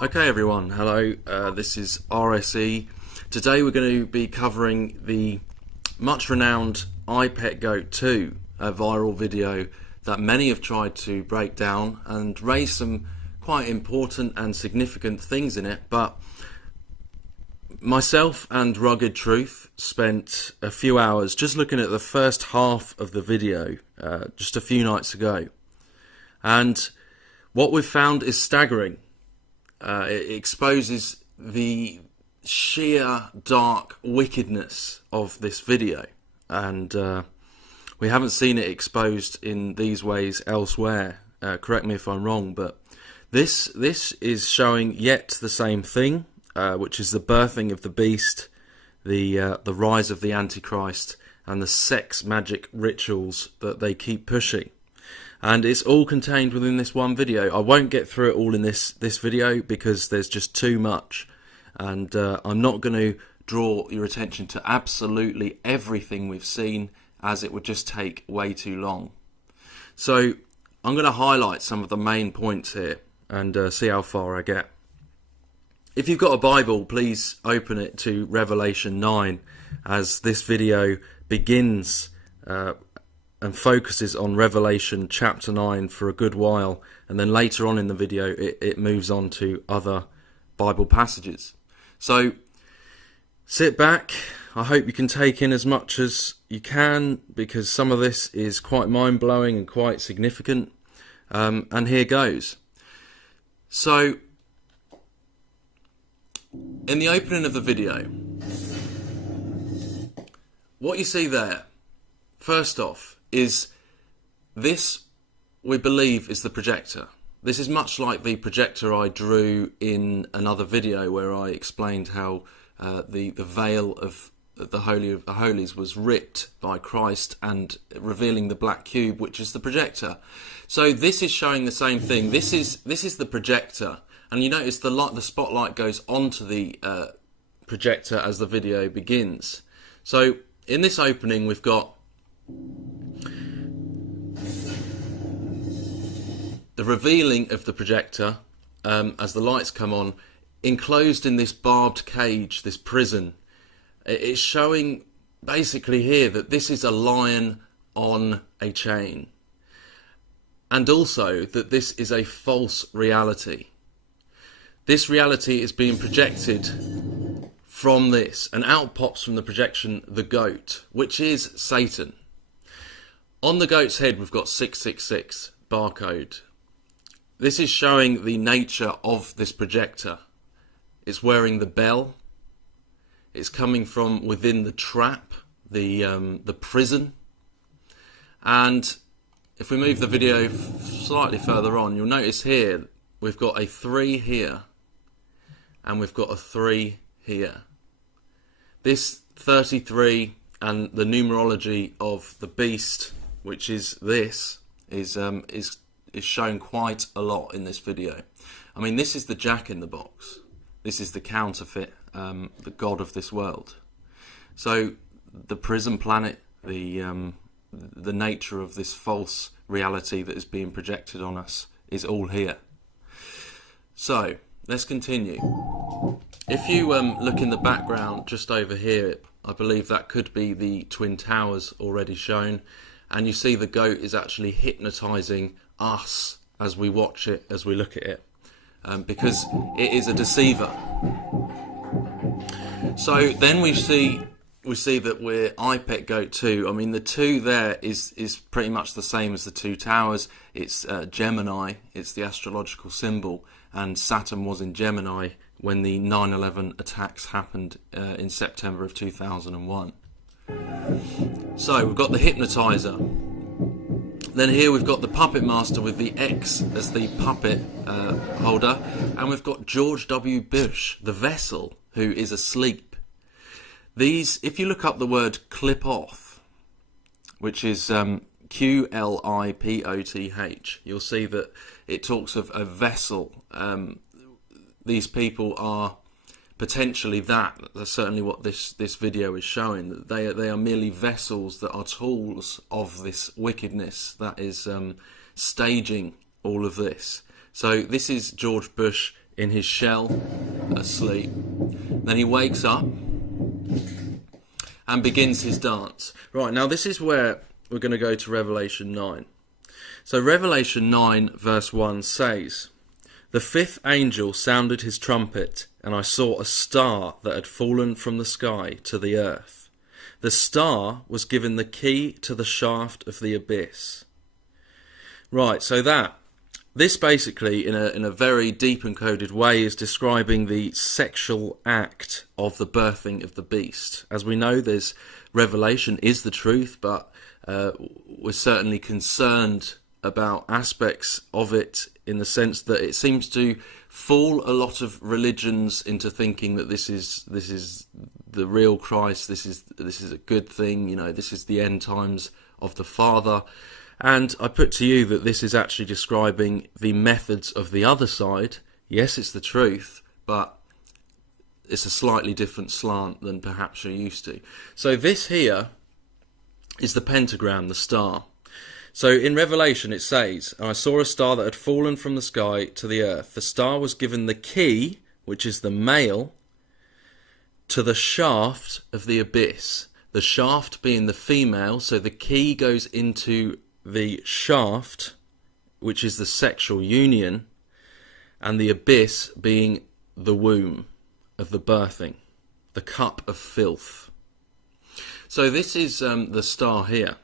Okay everyone, hello, this is RSE. Today we're going to be covering the much renowned iPetGoat 2 viral video that many have tried to break down and raise some quite important and significant things in it, but myself and Rugged Truth spent a few hours just looking at the first half of the video just a few nights ago, and what we've found is staggering. It exposes the sheer dark wickedness of this video, and we haven't seen it exposed in these ways elsewhere. Correct me if I'm wrong, but this is showing yet the same thing, which is the birthing of the beast, the rise of the Antichrist, and the sex magic rituals that they keep pushing. And it's all contained within this one video. I won't get through it all in this video because there's just too much, and I'm not going to draw your attention to absolutely everything we've seen, as it would just take way too long. So I'm going to highlight some of the main points here and see how far I get. If you've got a Bible, please open it to Revelation 9, as this video begins and focuses on Revelation chapter 9 for a good while, and then later on in the video it moves on to other Bible passages. So sit back. I hope you can take in as much as you can, because some of this is quite mind-blowing and quite significant, and here goes. So in the opening of the video, what you see there, first off, is this, we believe, is the projector. This is much like the projector I drew in another video where I explained how the veil of the Holy of the Holies was ripped by Christ and revealing the black cube, which is the projector. So this is showing the same thing. This is the projector, and you notice the spotlight goes onto the projector as the video begins. So in this opening we've got the revealing of the projector as the lights come on, enclosed in this barbed cage, this prison. It's showing basically here that this is a lion on a chain, and also that this is a false reality. This reality is being projected from this, and out pops from the projection the goat, which is Satan. On the goat's head we've got 666 barcode. This is showing the nature of this projector. It's wearing the bell. It's coming from within the trap, the prison. And if we move the video slightly further on, you'll notice here we've got a 3 here, and we've got a 3 here. This 33 and the numerology of the beast, which is this, is shown quite a lot in this video. I mean, this is the Jack in the Box. This is the counterfeit, the god of this world. So the prison planet, the nature of this false reality that is being projected on us is all here. So let's continue. If you look in the background just over here, I believe that could be the Twin Towers already shown, and you see the goat is actually hypnotizing us as we watch it, as we look at it, because it is a deceiver. So then we see that we're iPetGoat 2. I mean, the 2 there is pretty much the same as the 2 towers. It's Gemini. It's the astrological symbol, and Saturn was in Gemini when the 9/11 attacks happened in September of 2001. So we've got the hypnotizer. Then here we've got the puppet master with the X as the puppet holder, and we've got George W. Bush, the vessel, who is asleep. These, if you look up the word clip off, which is QLIPOTH, you'll see that it talks of a vessel. These people are potentially that. That's certainly what this video is showing, that they are merely vessels that are tools of this wickedness that is staging all of this. So this is George Bush in his shell, asleep. Then he wakes up and begins his dance. Right, now this is where we're going to go to Revelation 9. So Revelation 9 verse 1 says, "The fifth angel sounded his trumpet, and I saw a star that had fallen from the sky to the earth. The star was given the key to the shaft of the abyss." Right, so this basically, in a very deep and coded way, is describing the sexual act of the birthing of the beast. As we know, revelation is the truth, but we're certainly concerned about aspects of it in the sense that it seems to fool a lot of religions into thinking that this is the real Christ, this is a good thing, this is the end times of the Father. And I put to you that this is actually describing the methods of the other side. Yes, it's the truth, but it's a slightly different slant than perhaps you're used to. So this here is the pentagram, the star. So in Revelation it says, "And I saw a star that had fallen from the sky to the earth. The star was given the key," which is the male, "to the shaft of the abyss." The shaft being the female, so the key goes into the shaft, which is the sexual union, and the abyss being the womb of the birthing, the cup of filth. So this is the star here.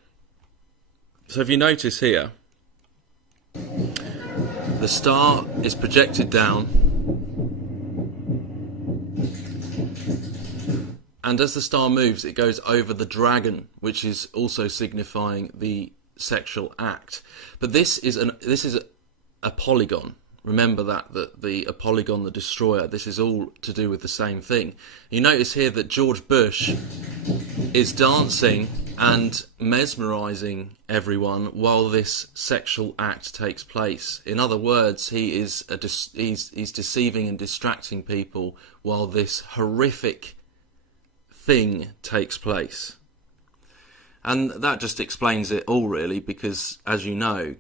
So if you notice here, the star is projected down, and as the star moves, it goes over the dragon, which is also signifying the sexual act. But this is a polygon. Remember that the polygon, the destroyer, this is all to do with the same thing. You notice here that George Bush is dancing and mesmerizing everyone while this sexual act takes place. In other words, he's deceiving and distracting people while this horrific thing takes place. And that just explains it all, really, because, as you know,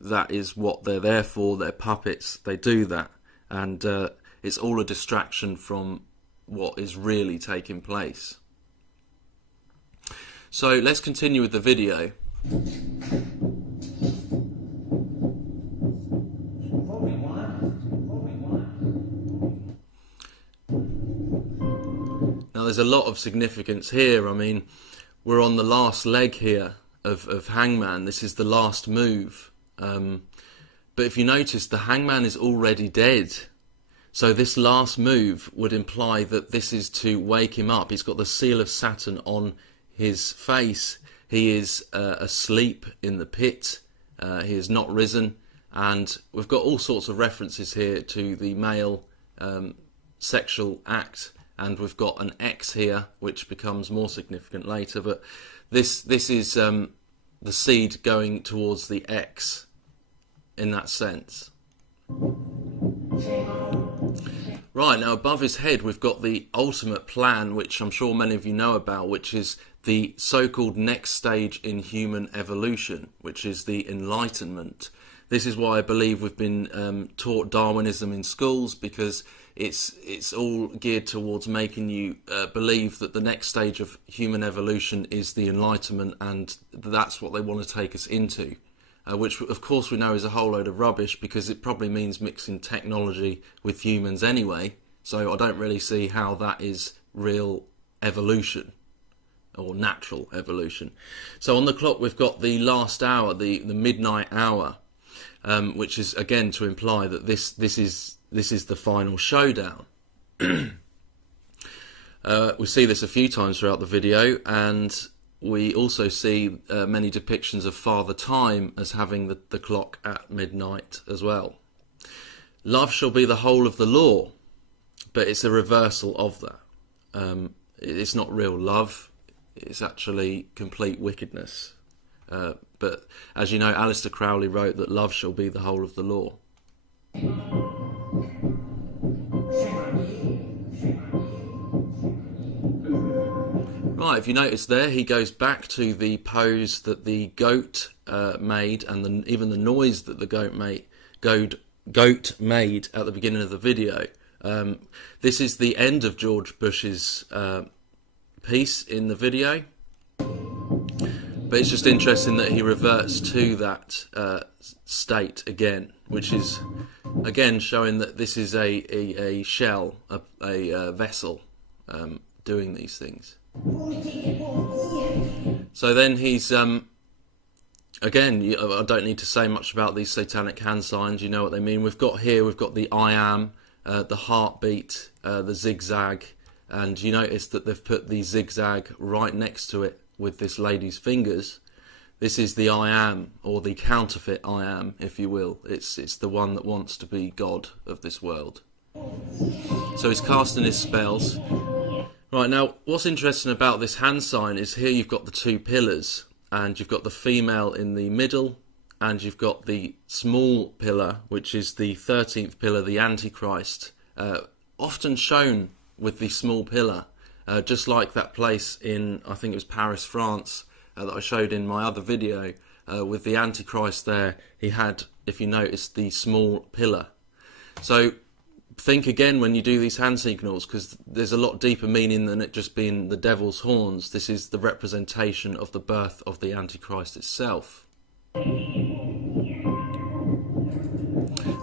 that is what they're there for. They're puppets. They do that. And it's all a distraction from what is really taking place. So let's continue with the video. Now, there's a lot of significance here. I mean, we're on the last leg here of Hangman. This is the last move. But if you notice, the Hangman is already dead. So this last move would imply that this is to wake him up. He's got the seal of Saturn on his face. He is asleep in the pit. He is not risen. And we've got all sorts of references here to the male sexual act. And we've got an X here, which becomes more significant later. But this is the seed going towards the X in that sense. Right, now above his head we've got the ultimate plan, which I'm sure many of you know about, which is the so-called next stage in human evolution, which is the Enlightenment. This is why I believe we've been taught Darwinism in schools, because it's all geared towards making you believe that the next stage of human evolution is the Enlightenment, and that's what they want to take us into. Which, of course, we know is a whole load of rubbish, because it probably means mixing technology with humans anyway. So I don't really see how that is real evolution or natural evolution. So on the clock we've got the last hour, the midnight hour, which is again to imply that this is the final showdown. We see this a few times throughout the video, and we also see many depictions of Father Time as having the clock at midnight as well. Love shall be the whole of the law, but it's a reversal of that. It's not real love, it's actually complete wickedness. But as you know, Aleister Crowley wrote that love shall be the whole of the law. Right, if you notice there, he goes back to the pose that the goat made, and even the noise that the goat goat made at the beginning of the video. This is the end of George Bush's piece in the video, but it's just interesting that he reverts to that state again, which is again showing that this is a shell, a vessel doing these things. So then he's again, I don't need to say much about these satanic hand signs. You know what they mean. We've got the I am, the heartbeat, the zigzag, and you notice that they've put the zigzag right next to it with this lady's fingers. This is the I am, or the counterfeit I am, if you will. It's the one that wants to be God of this world. So he's casting his spells. Right, now what's interesting about this hand sign is here you've got the two pillars, and you've got the female in the middle, and you've got the small pillar, which is the 13th pillar, the Antichrist, often shown with the small pillar, just like that place in, I think it was Paris, France, that I showed in my other video, with the Antichrist there. He had, if you notice, the small pillar. So think again when you do these hand signals, because there's a lot deeper meaning than it just being the devil's horns. This is the representation of the birth of the Antichrist itself.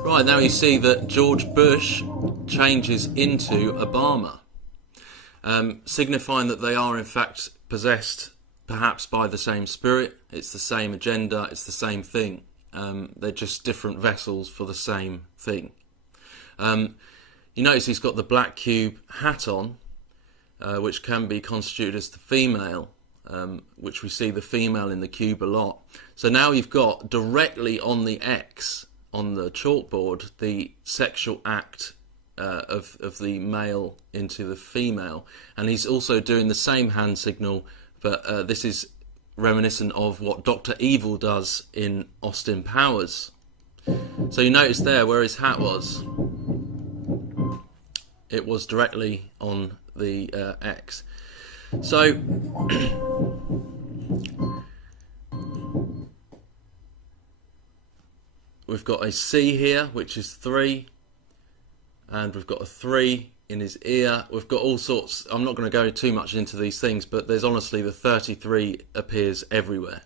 Right, now you see that George Bush changes into Obama, signifying that they are in fact possessed perhaps by the same spirit. It's the same agenda, it's the same thing. They're just different vessels for the same thing. You notice he's got the black cube hat on, which can be constituted as the female, which we see the female in the cube a lot. So now you've got directly on the X on the chalkboard the sexual act of the male into the female, and he's also doing the same hand signal, but this is reminiscent of what Dr. Evil does in Austin Powers. So you notice there where his hat was, it was directly on the X. So we've got a C here, which is 3, and we've got a 3 in his ear. We've got all sorts. I'm not going to go too much into these things, but there's honestly the 33 appears everywhere.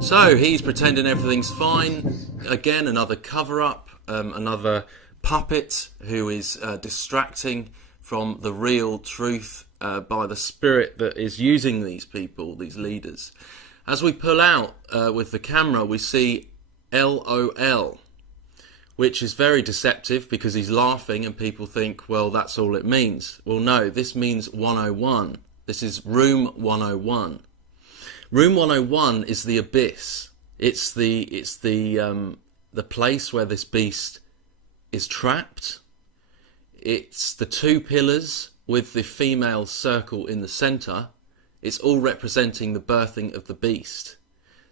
So he's pretending everything's fine. Again, another cover-up, another puppet who is distracting from the real truth by the spirit that is using these people, these leaders. As we pull out with the camera, we see LOL, which is very deceptive because he's laughing and people think, well, that's all it means. Well, no, this means 101. This is room 101. Room 101 is the abyss. It's the place where this beast is trapped. It's the two pillars with the female circle in the centre. It's all representing the birthing of the beast.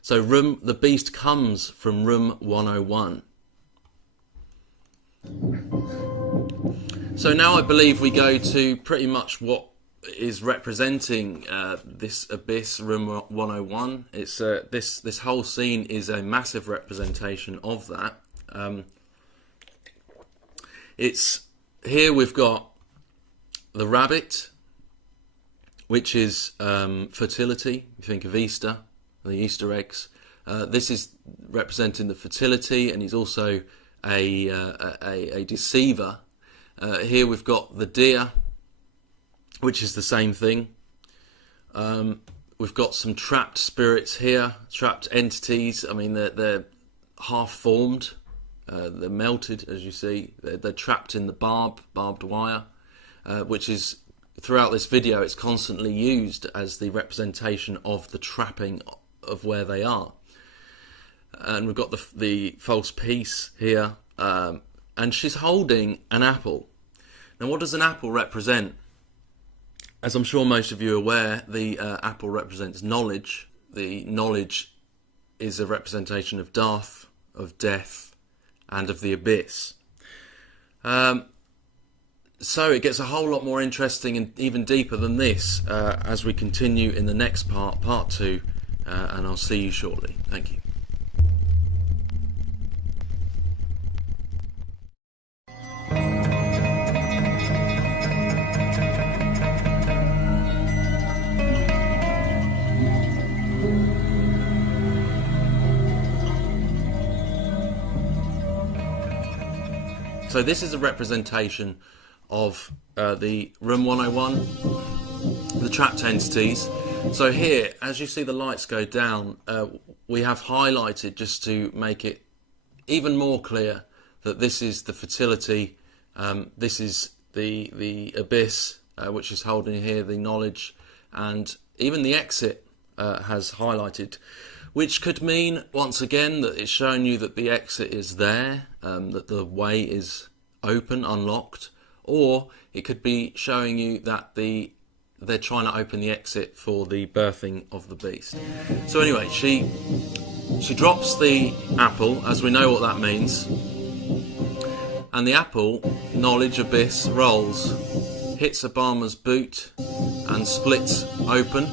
So the beast comes from room 101. So now I believe we go to pretty much what is representing this abyss, room 101. It's this whole scene is a massive representation of that. It's here we've got the rabbit, which is fertility. You think of Easter, the Easter eggs. This is representing the fertility, and he's also a deceiver. Here we've got the deer, which is the same thing. We've got some trapped spirits here, trapped entities. I mean, they're half formed. They're melted, as you see. They're trapped in the barbed wire, which is, throughout this video, it's constantly used as the representation of the trapping of where they are. And we've got the false peace here, and she's holding an apple. Now, what does an apple represent? As I'm sure most of you are aware, the apple represents knowledge. The knowledge is a representation of death, and of the abyss. So it gets a whole lot more interesting and even deeper than this as we continue in the next part 2, and I'll see you shortly. Thank you. So this is a representation of the room 101, the trapped entities. So here, as you see the lights go down, we have highlighted just to make it even more clear that this is the fertility, this is the abyss, which is holding here the knowledge, and even the exit has highlighted, which could mean once again that it's showing you that the exit is there, that the way is open, unlocked, or it could be showing you that they're trying to open the exit for the birthing of the beast. So anyway, she drops the apple, as we know what that means, and the apple, knowledge abyss, rolls, hits Obama's boot and splits open,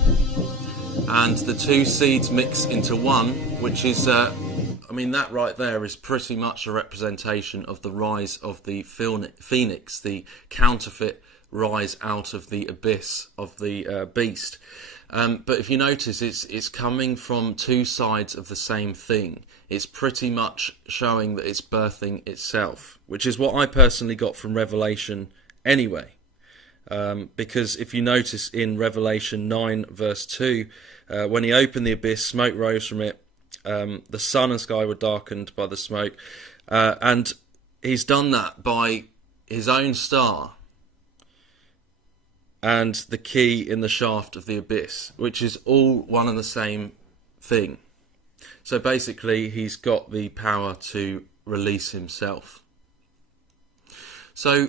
and the two seeds mix into one, which is I mean, that right there is pretty much a representation of the rise of the phoenix, the counterfeit rise out of the abyss of the beast. But if you notice, it's coming from two sides of the same thing. It's pretty much showing that it's birthing itself, which is what I personally got from Revelation anyway. Because if you notice in Revelation 9 verse 2, when he opened the abyss, smoke rose from it, the sun and sky were darkened by the smoke, and he's done that by his own star and the key in the shaft of the abyss, which is all one and the same thing. So basically he's got the power to release himself. So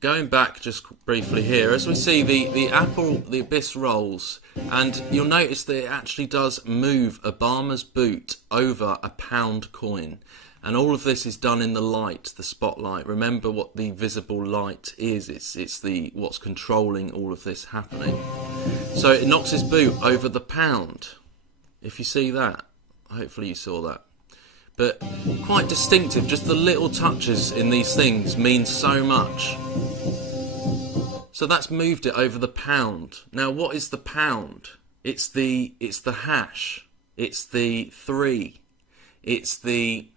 going back just briefly here, as we see the apple, the abyss rolls, and you'll notice that it actually does move Obama's boot over a pound coin. And all of this is done in the light, the spotlight. Remember what the visible light is. It's the what's controlling all of this happening. So it knocks his boot over the pound. If you see that, hopefully you saw that. But quite distinctive, just the little touches in these things mean so much. So that's moved it over the pound. Now what is the pound? It's the hash. It's the 3. It's the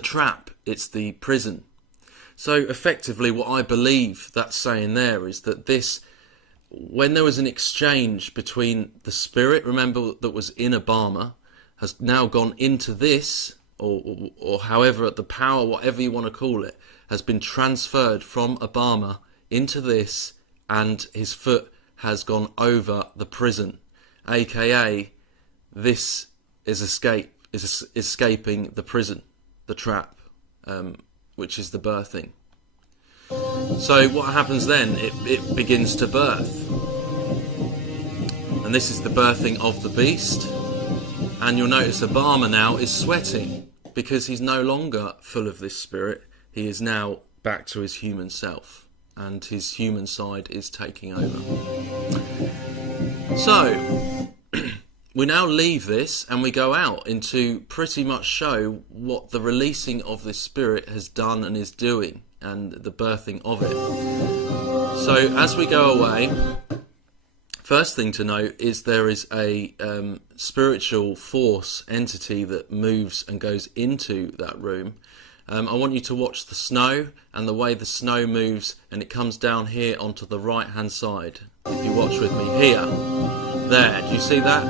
trap. It's the prison. So effectively what I believe that's saying there is that this, when there was an exchange between the spirit, remember, that was in Obama, has now gone into this, or however, the power, whatever you want to call it, has been transferred from Obama into this, and his foot has gone over the prison, aka this is escaping the prison, the trap, which is the birthing. So what happens then? It begins to birth, and this is the birthing of the beast. And you'll notice Obama now is sweating because he's no longer full of this spirit. He is now back to his human self, and his human side is taking over. So we now leave this and we go out into pretty much show what the releasing of this spirit has done and is doing, and the birthing of it. So as we go away, first thing to note is there is a spiritual force entity that moves and goes into that room. I want you to watch the snow and the way the snow moves, and it comes down here onto the right hand side. If you watch with me here, there, do you see that?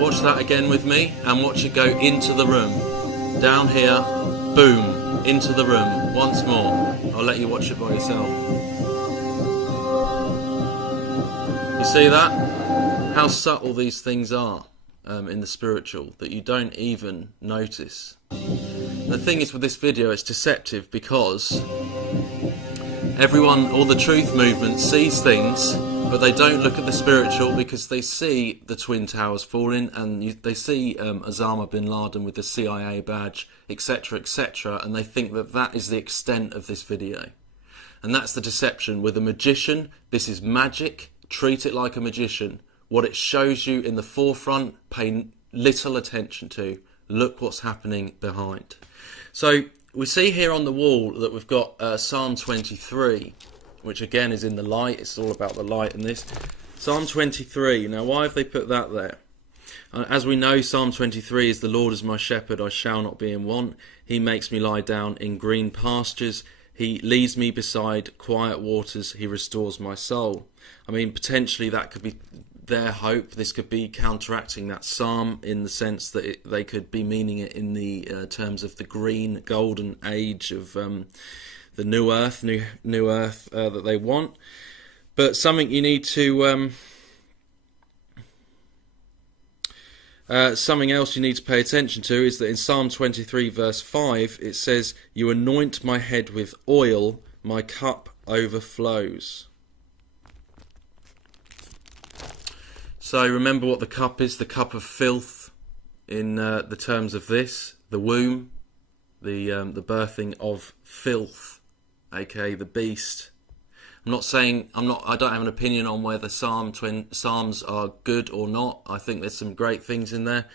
Watch that again with me and watch it go into the room. Down here, boom, into the room. Once more. I'll let you watch it by yourself. You see that? How subtle these things are in the spiritual, that you don't even notice. The thing is with this video, it's deceptive because everyone, all the truth movement, sees things, but they don't look at the spiritual because they see the Twin Towers falling, and they see Osama bin Laden with the CIA badge, etc., etc., and they think that that is the extent of this video. And that's the deception. With a magician, this is magic. Treat it like a magician. What it shows you in the forefront, pay little attention to. Look what's happening behind. So we see here on the wall that we've got Psalm 23, which again is in the light. It's all about the light in this. Psalm 23. Now why have they put that there? As we know, Psalm 23 is, "The Lord is my shepherd, I shall not be in want. He makes me lie down in green pastures. He leads me beside quiet waters. He restores my soul." I mean, potentially that could be their hope. This could be counteracting that psalm in the sense that they could be meaning it in the terms of the green, golden age of the new earth, new earth that they want. But something you need to something else you need to pay attention to is that in Psalm 23 verse 5 it says, "You anoint my head with oil, my cup overflows." So remember what the cup is, the cup of filth in the terms of this, the womb, the birthing of filth, aka the beast. I don't have an opinion on whether Psalms are good or not. I think there's some great things in there.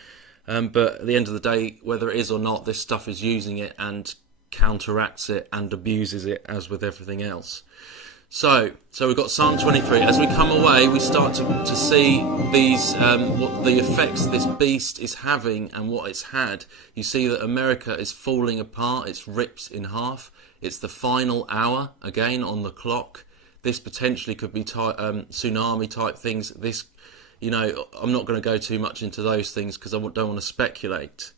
But at the end of the day, whether it is or not, this stuff is using it and counteracts it and abuses it, as with everything else. So we've got Psalm 23. As we come away, we start to see these what the effects this beast is having and what it's had. You see that America is falling apart. It's ripped in half. It's the final hour again on the clock. This potentially could be tsunami type things. This, I'm not going to go too much into those things because I don't want to speculate.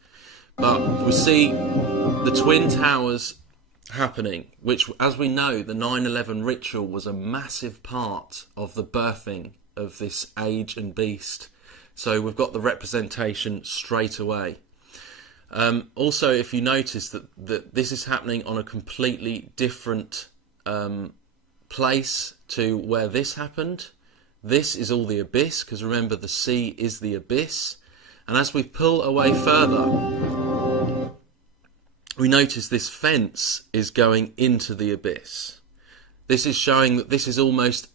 But we see the Twin Towers happening, which, as we know, the 9/11 ritual was a massive part of the birthing of this age and beast. So we've got the representation straight away. Also, if you notice that this is happening on a completely different place to where this happened. This is all the abyss, because remember, the sea is the abyss. And as we pull away further, we notice this fence is going into the abyss. This is showing that this is almost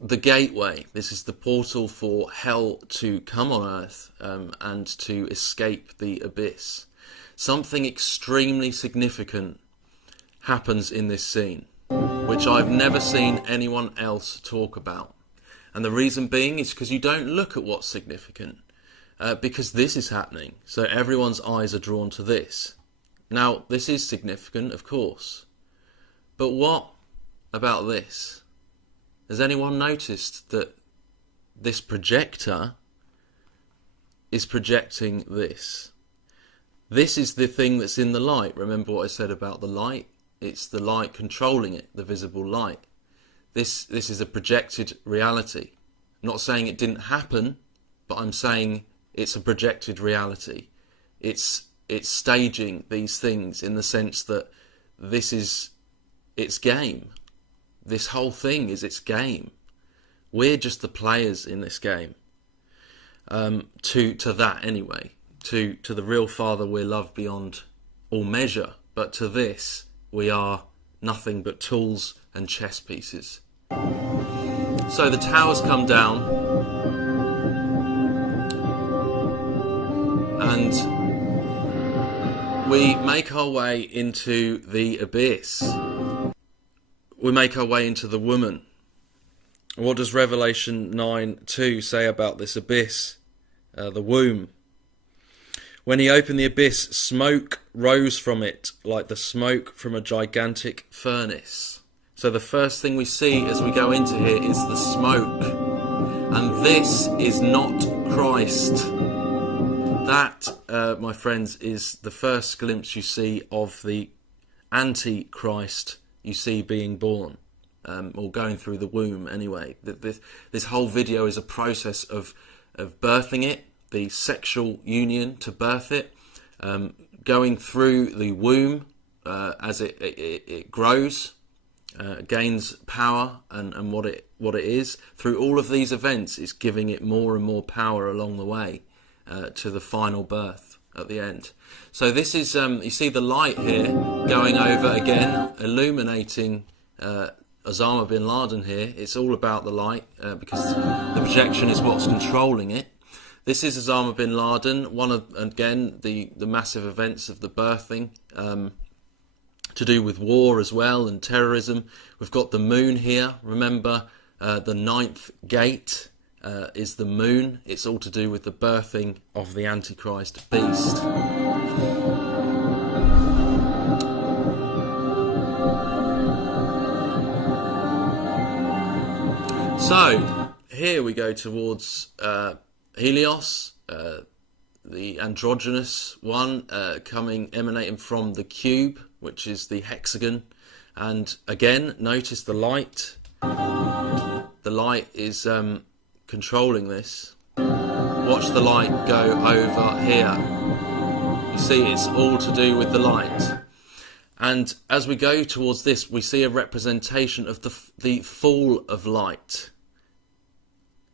the gateway. This is the portal for hell to come on earth and to escape the abyss. Something extremely significant happens in this scene, which I've never seen anyone else talk about. And the reason being is because you don't look at what's significant, because this is happening. So everyone's eyes are drawn to this. Now, this is significant, of course. But what about this? Has anyone noticed that this projector is projecting this? This is the thing that's in the light. Remember what I said about the light? It's the light controlling it, the visible light. This is a projected reality. I'm not saying it didn't happen, but I'm saying it's a projected reality. It's staging these things in the sense that this is its game. This whole thing is its game. We're just the players in this game. To that anyway. To the real Father we're loved beyond all measure. But to this, we are nothing but tools and chess pieces. So the towers come down, and we make our way into the abyss. We make our way into the woman. What does Revelation 9:2 say about this abyss? The womb. When he opened the abyss, smoke rose from it like the smoke from a gigantic furnace. So the first thing we see as we go into here is the smoke. And this is not Christ. That, my friends, is the first glimpse you see of the Antichrist you see being born, or going through the womb anyway. This whole video is a process of birthing it, the sexual union to birth it, going through the womb as it grows, gains power and what it is. Through all of these events, it's giving it more and more power along the way to the final birth at the end. So this is, you see the light here going over again, illuminating Osama bin Laden here. It's all about the light because the projection is what's controlling it. This is Osama bin Laden, one of, again, the massive events of the birthing, to do with war as well and terrorism. We've got the moon here. Remember the ninth gate, is the moon. It's all to do with the birthing of the Antichrist beast. So here we go towards Helios, the androgynous one, emanating from the cube, which is the hexagon. And again, notice the light. The light is controlling this. Watch the light go over here. You see, it's all to do with the light. And as we go towards this, we see a representation of the fall of light.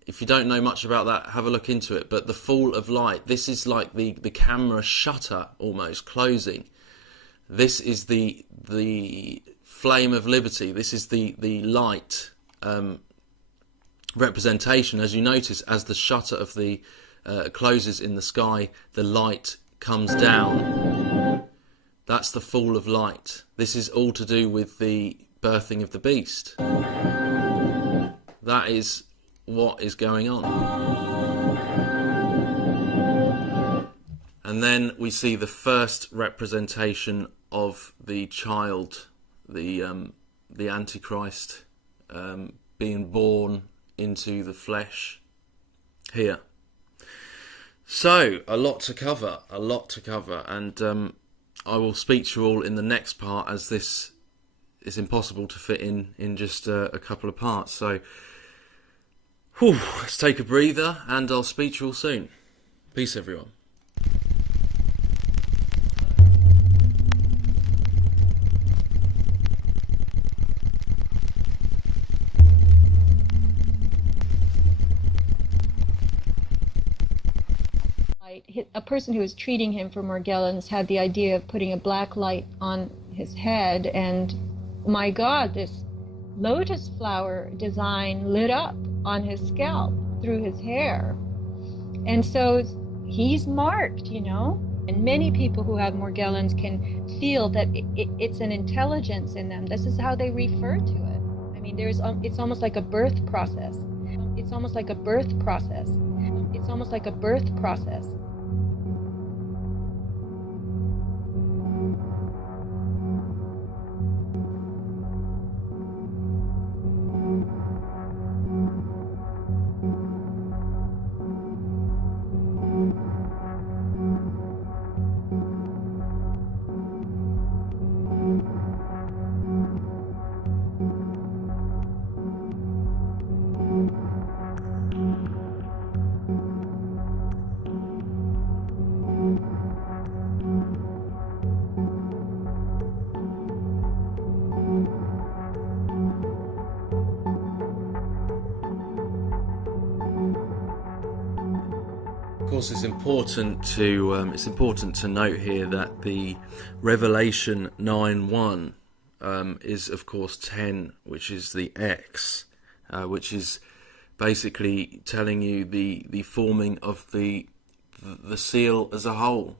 If you don't know much about that, have a look into it. But the fall of light, this is like the camera shutter almost closing. This is the flame of liberty. This is the light representation. As you notice, as the shutter of the closes in the sky, the light comes down. That's the fall of light. This is all to do with the birthing of the beast. That is what is going on. And then we see the first representation of the child, the Antichrist, being born into the flesh here. So a lot to cover, and I will speak to you all in the next part, as this is impossible to fit in just a couple of parts. So let's take a breather, and I'll speak to you all soon. Peace, everyone. A person who was treating him for Morgellons had the idea of putting a black light on his head, and my God, this lotus flower design lit up on his scalp through his hair. And so he's marked, you know, and many people who have Morgellons can feel that it's an intelligence in them. This is how they refer to it. I mean, it's almost like a birth process. It's almost like a birth process. It's almost like a birth process. Of course, it's important to note here that the Revelation 9:1 is, of course, 10, which is the X, which is basically telling you the forming of the seal as a whole,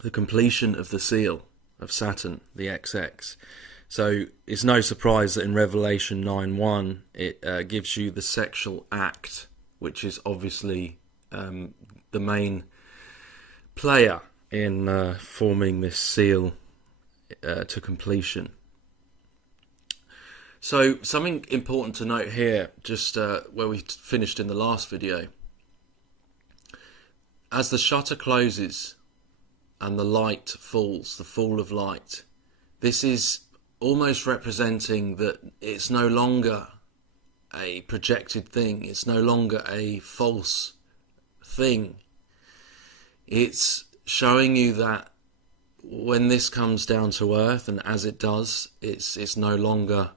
the completion of the seal of Saturn, the XX. So it's no surprise that in Revelation 9:1 it gives you the sexual act, which is obviously the main player in forming this seal to completion. So something important to note here, just where we finished in the last video. As the shutter closes and the light falls, the fall of light, this is almost representing that it's no longer a projected thing, it's no longer a false thing. It's showing you that when this comes down to earth, and as it does, it's no longer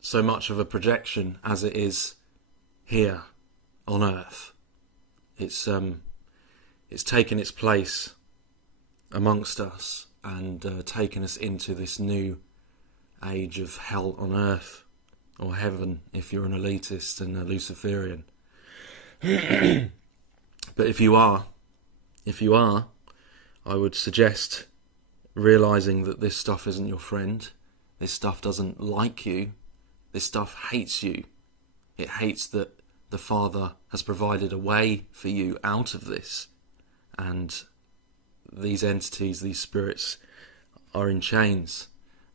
so much of a projection as it is here on earth. It's taken its place amongst us and taken us into this new age of hell on earth, or heaven if you're an elitist and a Luciferian. But if you are, I would suggest realizing that this stuff isn't your friend. This stuff doesn't like you. This stuff hates you. It hates that the Father has provided a way for you out of this. And these entities, these spirits, are in chains.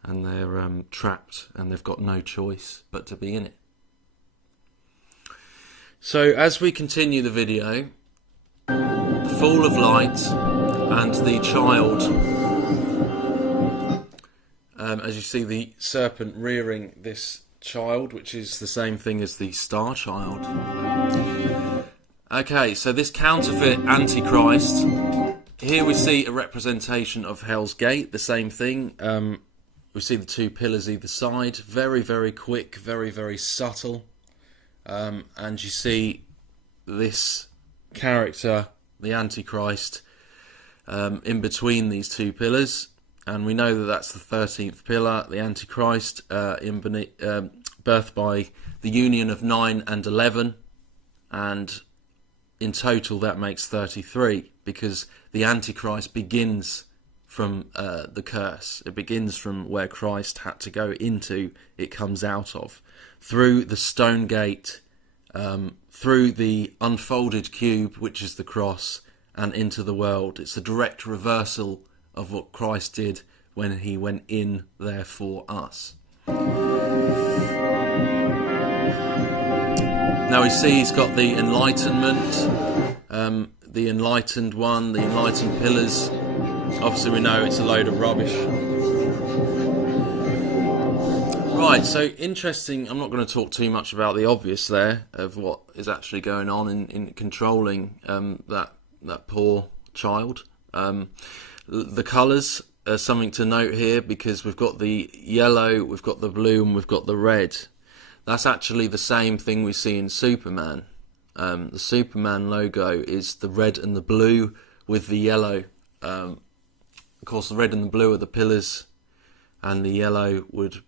And they're trapped. And they've got no choice but to be in it. So as we continue the video, the fall of light and the child, as you see the serpent rearing this child, which is the same thing as the star child. Okay, so this counterfeit Antichrist, here we see a representation of Hell's Gate, the same thing. We see the two pillars either side, very, very quick, very, very subtle. And you see this character, the Antichrist, in between these two pillars. And we know that that's the 13th pillar, the Antichrist, birthed by the union of 9 and 11. And in total that makes 33, because the Antichrist begins from the curse. It begins from where Christ had to go into, it comes out of. Through the stone gate, through the unfolded cube, which is the cross, and into the world. It's a direct reversal of what Christ did when he went in there for us. Now we see he's got the enlightenment, the enlightened one, the enlightened pillars. Obviously we know it's a load of rubbish. Right, so interesting. I'm not going to talk too much about the obvious there of what is actually going on in controlling that poor child. The colours are something to note here, because we've got the yellow, we've got the blue, and we've got the red. That's actually the same thing we see in Superman. The Superman logo is the red and the blue with the yellow. Of course, the red and the blue are the pillars, and the yellow would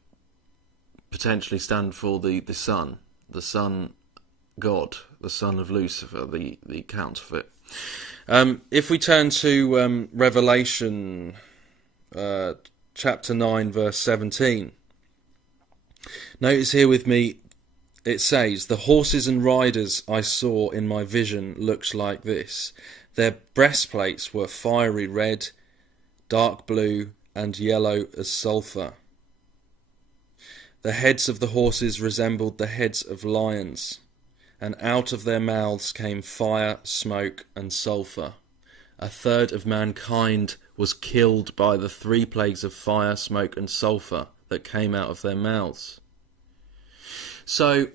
potentially stand for the sun god, the son of Lucifer, the counterfeit. If we turn to Revelation chapter 9 verse 17, notice here with me, it says, "The horses and riders I saw in my vision looked like this. Their breastplates were fiery red, dark blue, and yellow as sulphur. The heads of the horses resembled the heads of lions, and out of their mouths came fire, smoke, and sulphur. A third of mankind was killed by the 3 plagues of fire, smoke, and sulphur that came out of their mouths." So,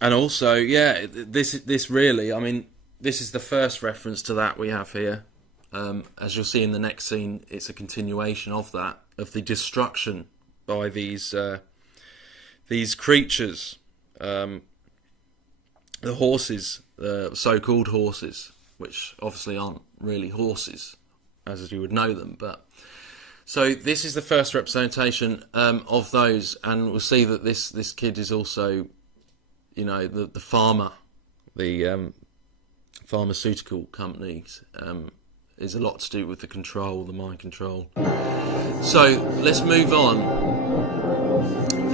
and also, yeah, this really, I mean, this is the first reference to that we have here. As you'll see in the next scene, it's a continuation of that, of the destruction by these creatures, the horses, so-called horses, which obviously aren't really horses, as you would know them. But so this is the first representation of those, and we'll see that this kid is also, you know, the farmer, the pharmaceutical companies. Is a lot to do with the control, the mind control. So let's move on.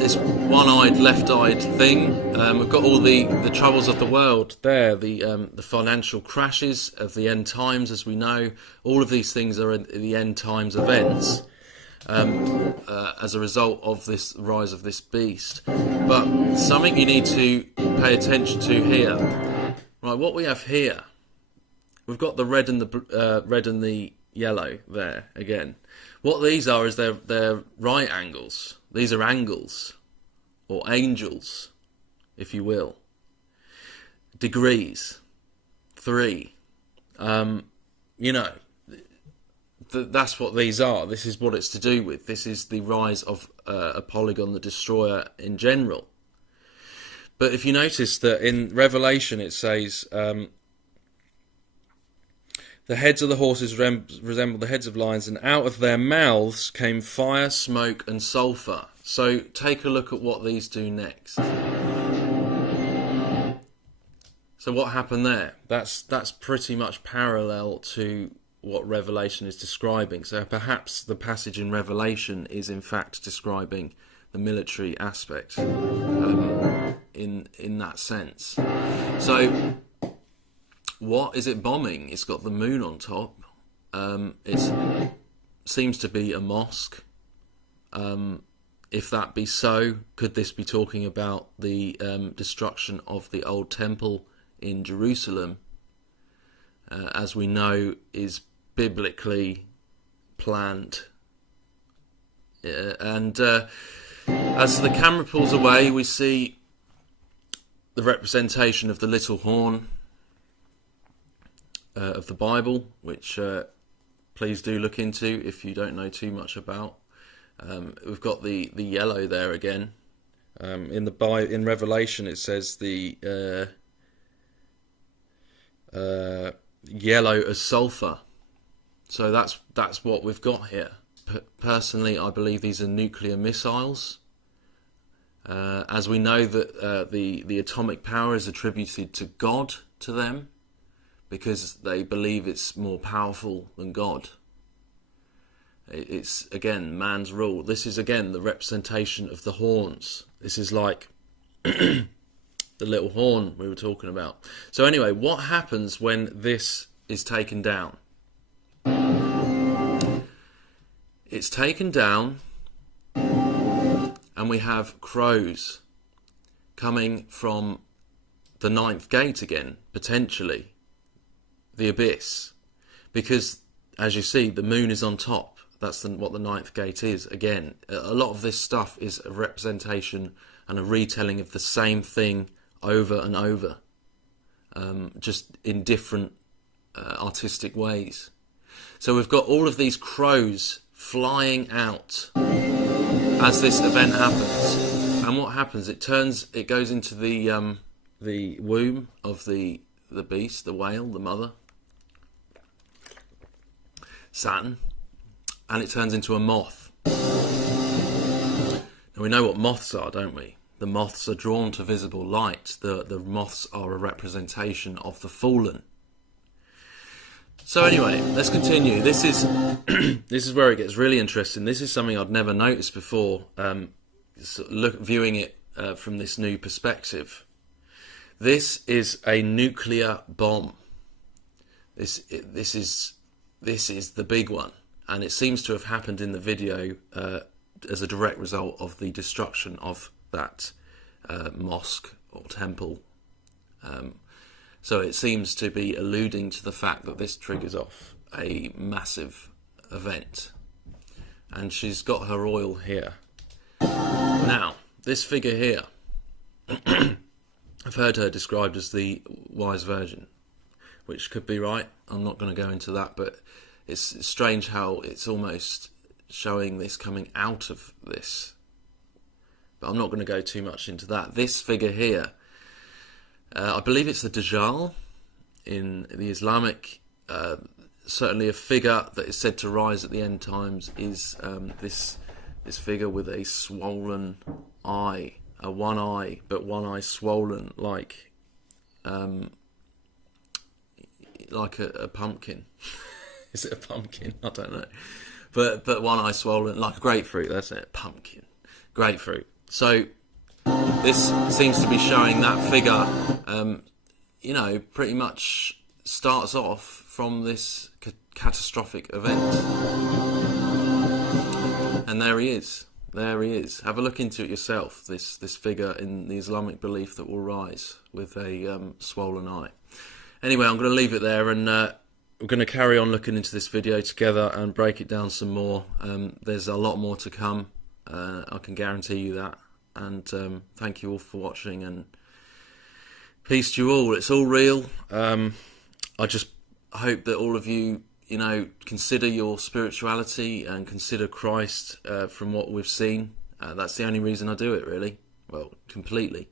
This one-eyed, left-eyed thing. We've got all the troubles of the world there. The financial crashes of the end times, as we know. All of these things are in the end times events as a result of this rise of this beast. But something you need to pay attention to here. Right, what we have here. We've got the red and the yellow there again. What these are is they're right angles. These are angles, or angels, if you will. Degrees, 3. You know, that's what these are. This is what it's to do with. This is the rise of Apollyon the Destroyer in general. But if you notice that in Revelation it says, the heads of the horses resembled the heads of lions, and out of their mouths came fire, smoke, and sulphur. So take a look at what these do next. So what happened there? That's pretty much parallel to what Revelation is describing. So perhaps the passage in Revelation is in fact describing military aspect in that sense. So what is it bombing? It's got the moon on top. It seems to be a mosque. If that be so, could this be talking about the destruction of the old temple in Jerusalem, as we know is biblically planned? And as the camera pulls away, we see the representation of the little horn of the Bible, which please do look into if you don't know too much about. We've got the yellow there again. In Revelation it says the yellow as sulfur. So that's what we've got here. Personally, I believe these are nuclear missiles. As we know that the atomic power is attributed to God to them, because they believe it's more powerful than God. It's, again, man's rule. This is, again, the representation of the horns. This is like the little horn we were talking about. So anyway, what happens when this is taken down? It's taken down, and we have crows coming from the ninth gate again, potentially, the abyss. Because, as you see, the moon is on top. That's what the ninth gate is. Again, a lot of this stuff is a representation and a retelling of the same thing over and over, just in different artistic ways. So we've got all of these crows flying out as this event happens. And what happens? It goes into the womb of the beast, the whale, the mother, Saturn, and it turns into a moth. Now we know what moths are, don't we? The moths are drawn to visible light. The moths are a representation of the fallen. So anyway, let's continue. This is this is where it gets really interesting. This is something I'd never noticed before, viewing it from this new perspective. This is a nuclear bomb. This is the big one, and it seems to have happened in the video as a direct result of the destruction of that mosque or temple. So it seems to be alluding to the fact that this triggers off a massive event. And she's got her oil here. Now, this figure here, I've heard her described as the wise virgin, which could be right. I'm not going to go into that, but it's strange how it's almost showing this coming out of this. But I'm not going to go too much into that. This figure here, I believe it's the Dajjal in the Islamic. Certainly a figure that is said to rise at the end times is this figure with a swollen eye, one eye, but one eye swollen like a pumpkin. Is it a pumpkin? I don't know. But one eye swollen like a grapefruit. That's it. Pumpkin, grapefruit. So this seems to be showing that figure, pretty much starts off from this catastrophic event. And there he is. There he is. Have a look into it yourself, this figure in the Islamic belief that will rise with a swollen eye. Anyway, I'm going to leave it there, and we're going to carry on looking into this video together and break it down some more. There's a lot more to come. I can guarantee you that. And thank you all for watching, and peace to you all. It's all real. I just hope that all of you, consider your spirituality and consider Christ from what we've seen. That's the only reason I do it, really. Well, completely.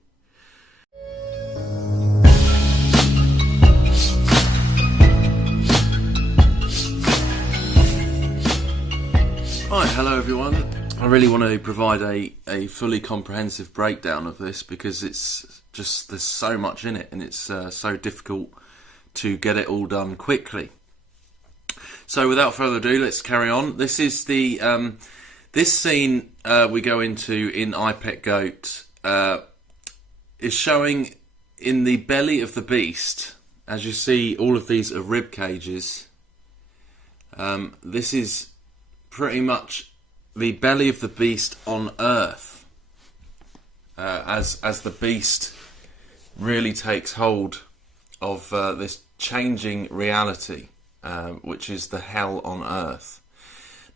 Right, hello everyone. I really want to provide a fully comprehensive breakdown of this, because it's just, there's so much in it, and it's so difficult to get it all done quickly. So without further ado, let's carry on. This is the This scene we go into in iPet Goat is showing in the belly of the beast. As you see, all of these are rib cages. This is pretty much the belly of the beast on Earth, as the beast really takes hold of this changing reality, which is the hell on Earth.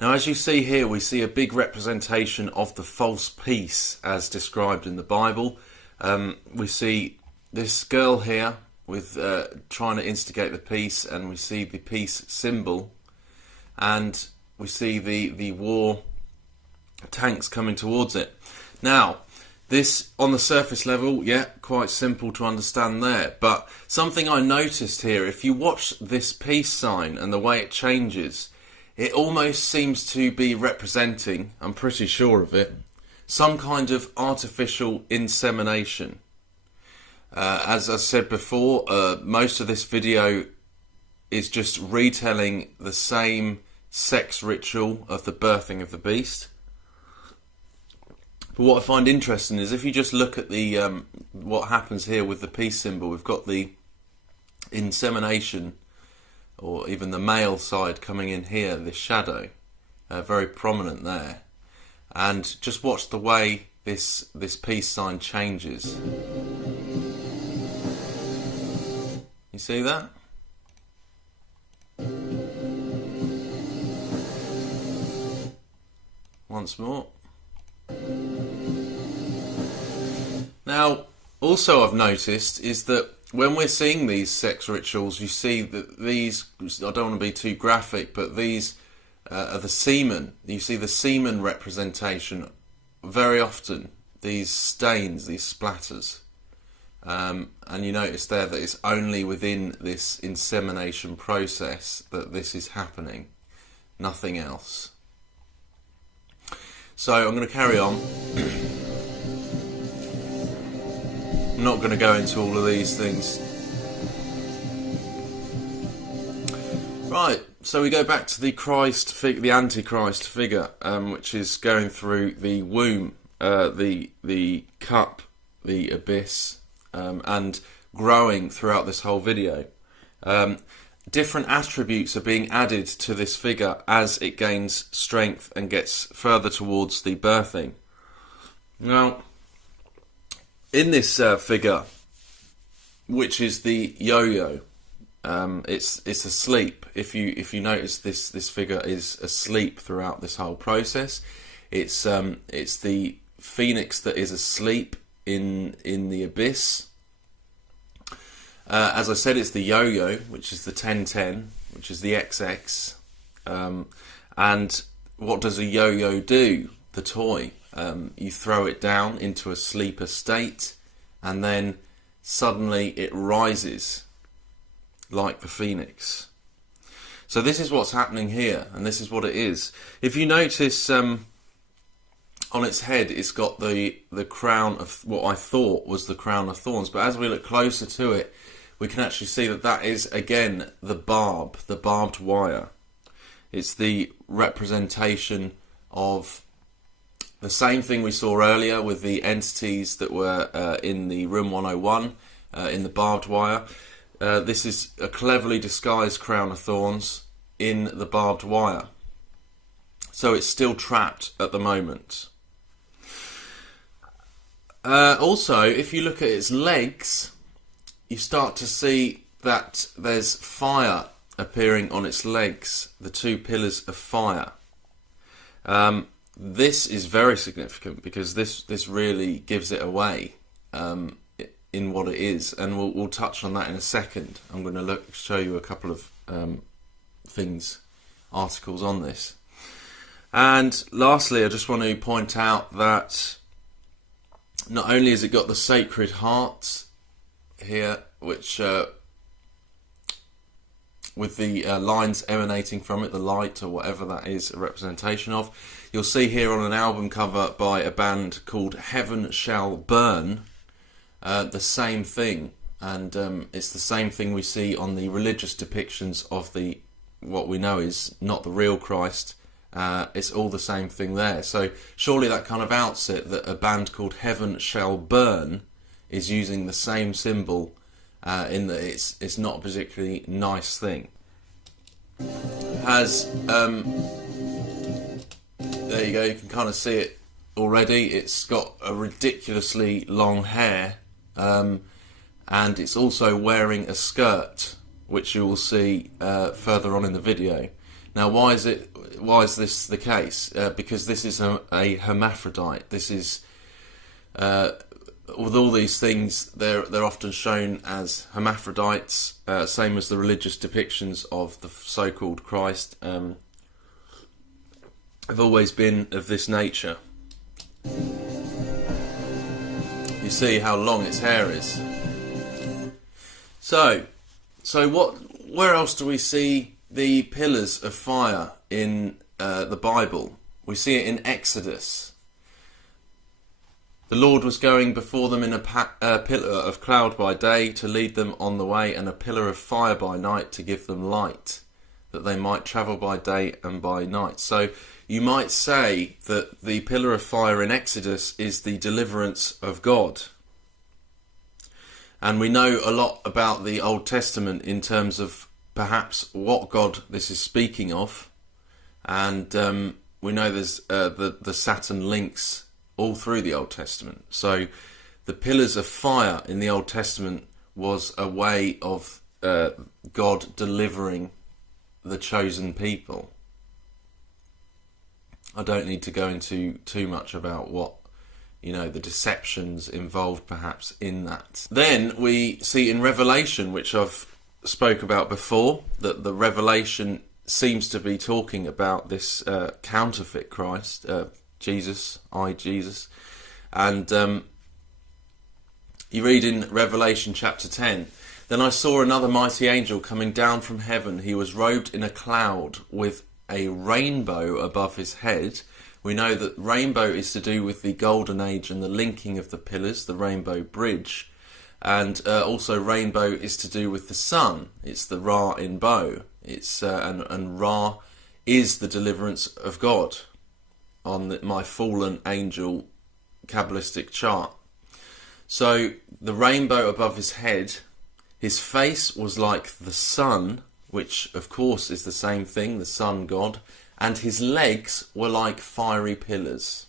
Now, as you see here, we see a big representation of the false peace as described in the Bible. We see this girl here with trying to instigate the peace, and we see the peace symbol, and we see the war tanks coming towards it. Now, this on the surface level, yeah, quite simple to understand there, but something I noticed here, if you watch this peace sign and the way it changes, it almost seems to be representing, I'm pretty sure of it, some kind of artificial insemination. As I said before, most of this video is just retelling the same sex ritual of the birthing of the beast. But what I find interesting is if you just look at the what happens here with the peace symbol, we've got the insemination, or even the male side coming in here, this shadow, very prominent there. And just watch the way this peace sign changes. You see that? Once more. Now, also I've noticed is that when we're seeing these sex rituals, you see that these, I don't want to be too graphic, but these are the semen. You see the semen representation very often, these stains, these splatters. And you notice there that it's only within this insemination process that this is happening, nothing else. So I'm going to carry on. I'm not going to go into all of these things. Right, so we go back to the the Antichrist figure, which is going through the womb, the cup, the abyss, and growing throughout this whole video. Different attributes are being added to this figure as it gains strength and gets further towards the birthing. Now, in this figure, which is the yo-yo, it's asleep. If you notice, this figure is asleep throughout this whole process. It's the phoenix that is asleep in the abyss. As I said, it's the yo-yo, which is the 1010, which is the XX. And what does a yo-yo do? The toy. You throw it down into a sleeper state, and then suddenly it rises like the phoenix. So this is what's happening here, and this is what it is. If you notice, on its head, it's got the crown of what I thought was the crown of thorns, but as we look closer to it, we can actually see that that is, again, the barbed wire. It's the representation of the same thing we saw earlier with the entities that were in the room 101, in the barbed wire. This is a cleverly disguised crown of thorns in the barbed wire. So it's still trapped at the moment. Also, if you look at its legs, you start to see that there's fire appearing on its legs, the two pillars of fire. This is very significant because this really gives it away in what it is, and we'll touch on that in a second. I'm going to show you a couple of articles on this. And lastly, I just want to point out that not only has it got the sacred heart here, which with the lines emanating from it, the light or whatever that is a representation of. You'll see here on an album cover by a band called Heaven Shall Burn, the same thing, and it's the same thing we see on the religious depictions of what we know is not the real Christ, It's all the same thing there. So surely that kind of outs it that a band called Heaven Shall Burn is using the same symbol in that it's not a particularly nice thing. Has there you go, you can kind of see it already. It's got a ridiculously long hair, and it's also wearing a skirt, which you will see further on in the video. Now, why is this the case? Because this is a hermaphrodite. This is with all these things, they're often shown as hermaphrodites, same as the religious depictions of the so-called Christ have always been of this nature. You see how long its hair is. So where else do we see the pillars of fire in the Bible? We see it in Exodus. The Lord was going before them in a pillar of cloud by day to lead them on the way, and a pillar of fire by night to give them light, that they might travel by day and by night. So you might say that the pillar of fire in Exodus is the deliverance of God. And we know a lot about the Old Testament in terms of perhaps what God this is speaking of. And we know there's the Saturn links all through the Old Testament. So the pillars of fire in the Old Testament was a way of God delivering the chosen people. I don't need to go into too much about what, the deceptions involved perhaps in that. Then we see in Revelation, which I've spoke about before, that the Revelation seems to be talking about this counterfeit Christ, Jesus. And you read in Revelation chapter 10, "Then I saw another mighty angel coming down from heaven. He was robed in a cloud with a rainbow above his head." We know that rainbow is to do with the golden age and the linking of the pillars, the rainbow bridge. And also rainbow is to do with the sun. It's the Ra in bow. It's and Ra is the deliverance of God on my fallen angel Kabbalistic chart. So the rainbow above his head, his face was like the sun, which of course is the same thing, the sun god, and his legs were like fiery pillars.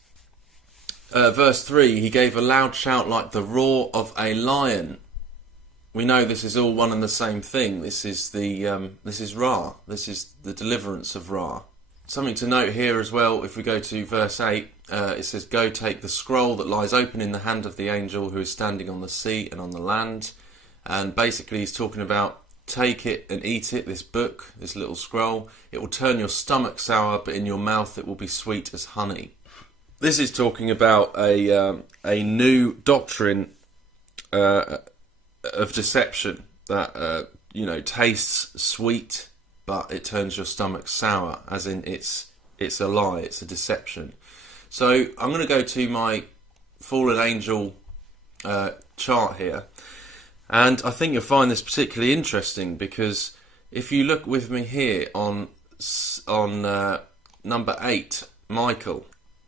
Verse 3, "He gave a loud shout like the roar of a lion." We know this is all one and the same thing. This is Ra. This is the deliverance of Ra. Something to note here as well, if we go to verse 8, it says, "Go take the scroll that lies open in the hand of the angel who is standing on the sea and on the land." And basically he's talking about take it and eat it, this book, this little scroll. "It will turn your stomach sour, but in your mouth it will be sweet as honey." This is talking about a new doctrine of deception that tastes sweet, but it turns your stomach sour, as in it's a lie, it's a deception. So I'm going to go to my fallen angel chart here, and I think you'll find this particularly interesting, because if you look with me here on number 8, Michael,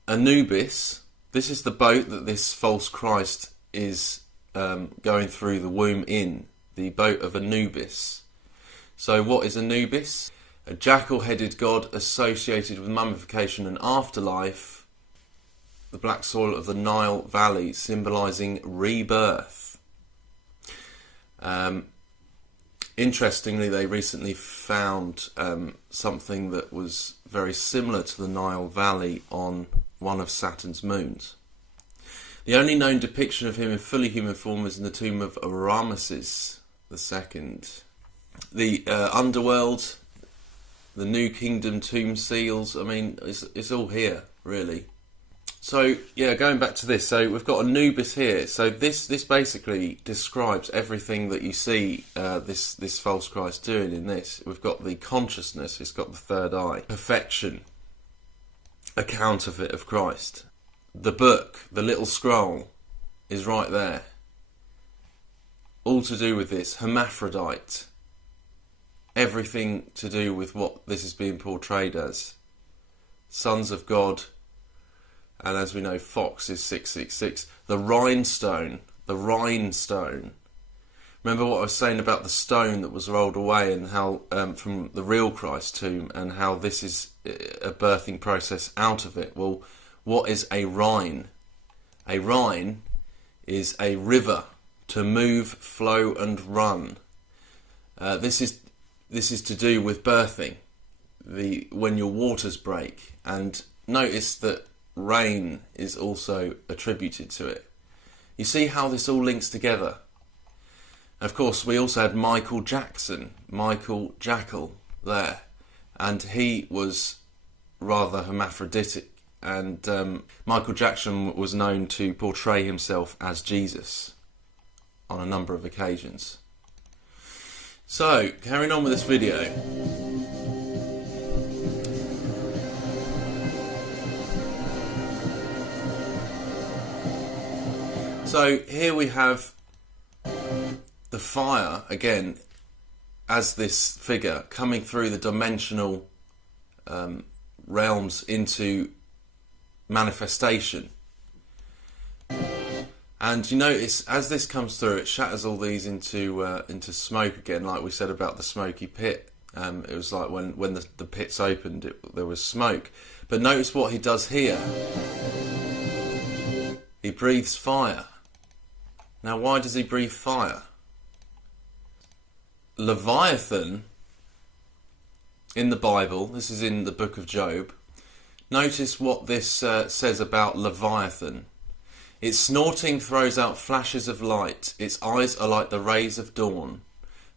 Anubis, this is the boat that this false Christ is going through the womb in, the boat of Anubis. So what is Anubis? A jackal-headed god associated with mummification and afterlife, the black soil of the Nile Valley, symbolising rebirth. Interestingly, they recently found something that was very similar to the Nile Valley on one of Saturn's moons. The only known depiction of him in fully human form is in the tomb of Ramesses II. The underworld, the New Kingdom tomb seals, I mean, it's all here, really. So, yeah, going back to this, so we've got Anubis here. So this basically describes everything that you see this false Christ doing in this. We've got the consciousness, it's got the third eye, perfection, a counterfeit of Christ. The book, the little scroll, is right there. All to do with this, hermaphrodite. Everything to do with what this is being portrayed as. sons of God, and as we know, fox is 666. The rhinestone. Remember what I was saying about the stone that was rolled away, and how from the real Christ tomb, and how this is a birthing process out of it. Well, what is a rhine? A rhine is a river, to move, flow and run. This is to do with birthing, when your waters break. And notice that rain is also attributed to it. You see how this all links together? Of course, we also had Michael Jackal there, and he was rather hermaphroditic, and Michael Jackson was known to portray himself as Jesus on a number of occasions. So, carrying on with this video. So here we have the fire again as this figure coming through the dimensional realms into manifestation. And you notice as this comes through, it shatters all these into smoke again, like we said about the smoky pit. It was like when the pits opened, there was smoke. But notice what he does here. He breathes fire. Now, why does he breathe fire? Leviathan, in the Bible, this is in the book of Job, notice what this says about Leviathan. Its snorting throws out flashes of light, its eyes are like the rays of dawn.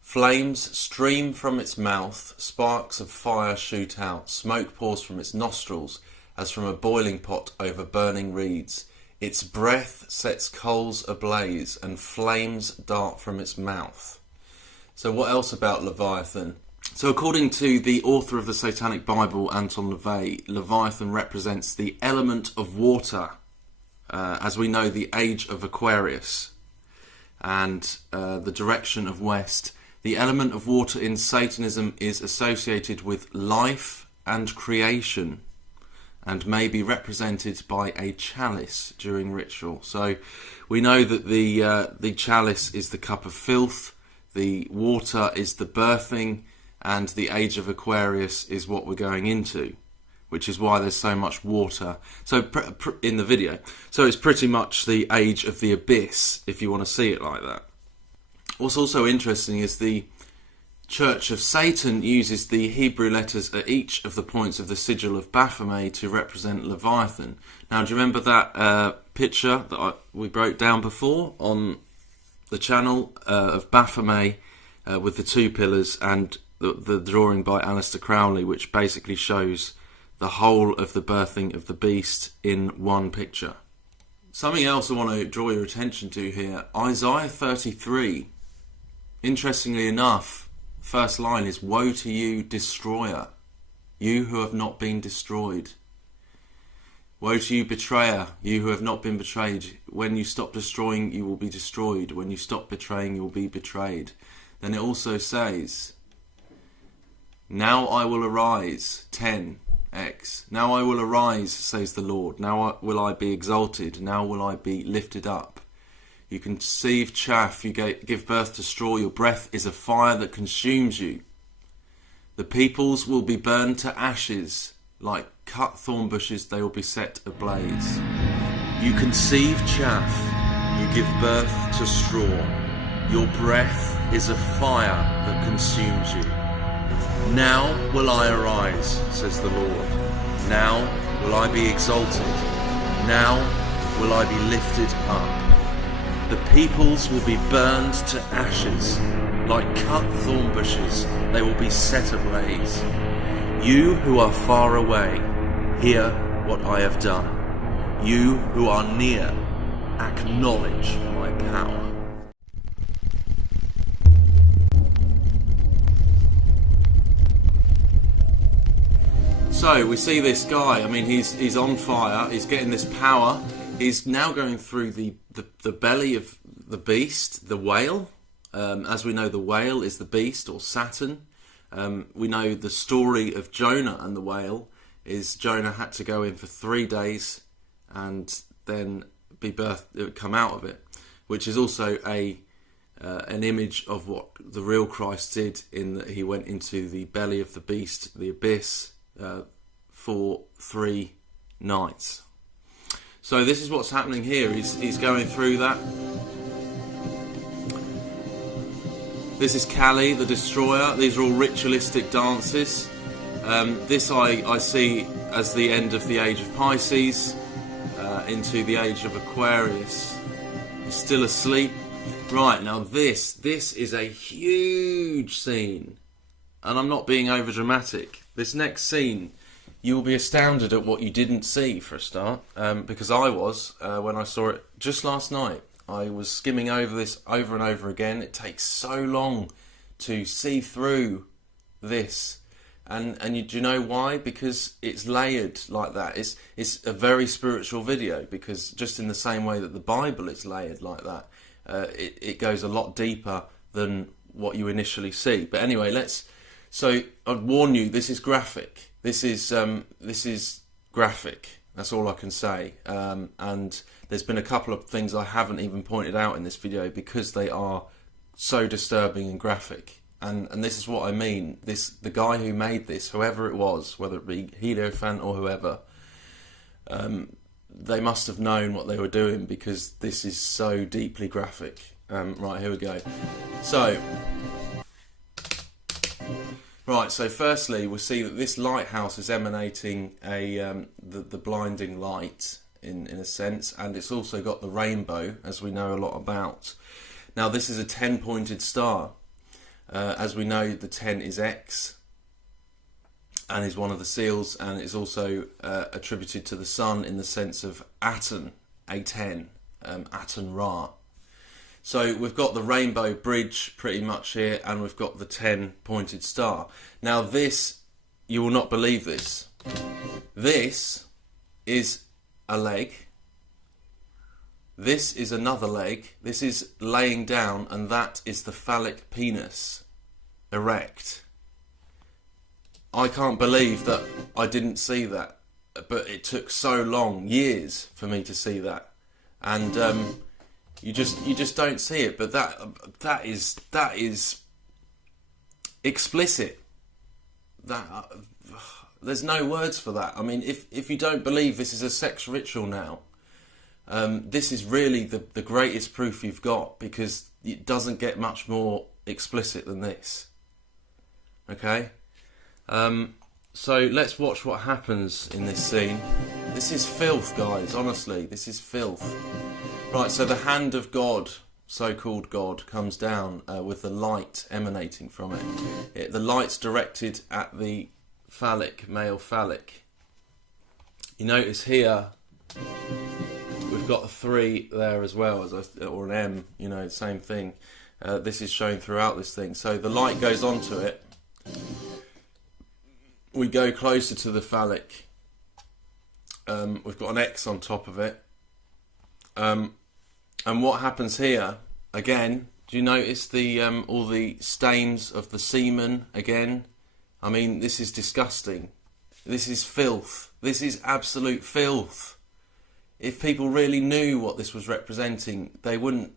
Flames stream from its mouth, sparks of fire shoot out, smoke pours from its nostrils as from a boiling pot over burning reeds. Its breath sets coals ablaze, and flames dart from its mouth. So what else about Leviathan? So according to the author of the Satanic Bible, Anton LaVey, Leviathan represents the element of water, as we know, the age of Aquarius, and the direction of west. The element of water in Satanism is associated with life and creation, and may be represented by a chalice during ritual. So we know that the chalice is the cup of filth, the water is the birthing, and the age of Aquarius is what we're going into, which is why there's so much water. So in the video, so it's pretty much the age of the abyss, if you want to see it like that. What's also interesting is the Church of Satan uses the Hebrew letters at each of the points of the sigil of Baphomet to represent Leviathan. Now, do you remember that picture that we broke down before on the channel of Baphomet with the two pillars, and the drawing by Aleister Crowley, which basically shows the whole of the birthing of the beast in one picture? Something else I want to draw your attention to here, Isaiah 33. Interestingly enough, first line is, "Woe to you, destroyer, you who have not been destroyed. Woe to you, betrayer, you who have not been betrayed. When you stop destroying, you will be destroyed. When you stop betraying, you will be betrayed." Then it also says, "Now I will arise," 10x. "Now I will arise, says the Lord. Now will I be exalted. Now will I be lifted up. You conceive chaff, you give birth to straw, your breath is a fire that consumes you. The peoples will be burned to ashes, like cut thorn bushes they will be set ablaze. You conceive chaff, you give birth to straw, your breath is a fire that consumes you. Now will I arise, says the Lord. Now will I be exalted. Now will I be lifted up. The peoples will be burned to ashes, like cut thorn bushes, they will be set ablaze. You who are far away, hear what I have done. You who are near, acknowledge my power." So we see this guy, I mean, he's on fire, he's getting this power. He's now going through the belly of the beast, the whale. As we know, the whale is the beast, or Satan. We know the story of Jonah and the whale is Jonah had to go in for 3 days and then be birthed, come out of it, which is also an image of what the real Christ did, in that he went into the belly of the beast, the abyss, for 3 nights. So this is what's happening here. He's going through that. This is Kali, the destroyer. These are all ritualistic dances. This I see as the end of the age of Pisces, into the age of Aquarius. He's still asleep. Right, now this is a huge scene, and I'm not being over dramatic. This next scene, you will be astounded at what you didn't see, for a start, because I was, when I saw it just last night. I was skimming over this over and over again. It takes so long to see through this, and do you know why? Because it's layered like that. It's a very spiritual video, because just in the same way that the Bible is layered like that, it goes a lot deeper than what you initially see. But anyway, so I'd warn you, this is graphic. This is graphic. That's all I can say. And there's been a couple of things I haven't even pointed out in this video because they are so disturbing and graphic. And this is what I mean. The guy who made this, whoever it was, whether it be Hierophant or whoever, they must have known what they were doing, because this is so deeply graphic. Right, here we go. So firstly, we'll see that this lighthouse is emanating the blinding light, in a sense, and it's also got the rainbow, as we know a lot about. Now, this is a 10-pointed star. As we know, the 10 is X, and is one of the seals, and it's also attributed to the sun in the sense of Aten, A10, Aten Ra. So we've got the rainbow bridge pretty much here, and we've got the 10-pointed star. Now this, you will not believe this. This is a leg. This is another leg. This is laying down, and that is the phallic penis, erect. I can't believe that I didn't see that, but it took so long, years, for me to see that, and you just don't see it. But that is explicit. There's no words for that. I mean, if you don't believe this is a sex ritual now, this is really the greatest proof you've got, because it doesn't get much more explicit than this. Okay. So let's watch what happens in this scene. This is filth, guys, honestly, this is filth. Right, so the hand of God, so-called God, comes down with the light emanating from it. The light's directed at the phallic, male phallic. You notice here, we've got a 3 there as well, or an M, you know, same thing. This is shown throughout this thing. So the light goes onto it. We go closer to the phallic. We've got an X on top of it. And what happens here, again, do you notice the all the stains of the semen again? I mean, this is disgusting. This is filth. This is absolute filth. If people really knew what this was representing, they wouldn't...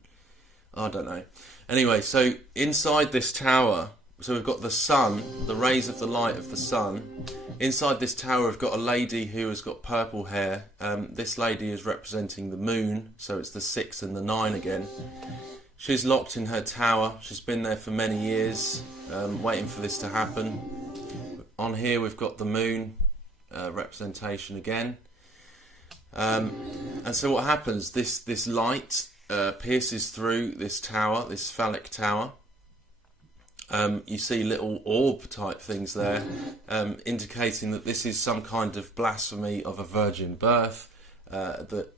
I don't know. Anyway, so inside this tower... So we've got the sun, the rays of the light of the sun. Inside this tower we've got a lady who has got purple hair. This lady is representing the moon, so it's the 6 and the 9 again. She's locked in her tower. She's been there for many years, waiting for this to happen. On here we've got the moon representation again. And so what happens, this light pierces through this tower, this phallic tower. You see little orb type things there, indicating that this is some kind of blasphemy of a virgin birth, that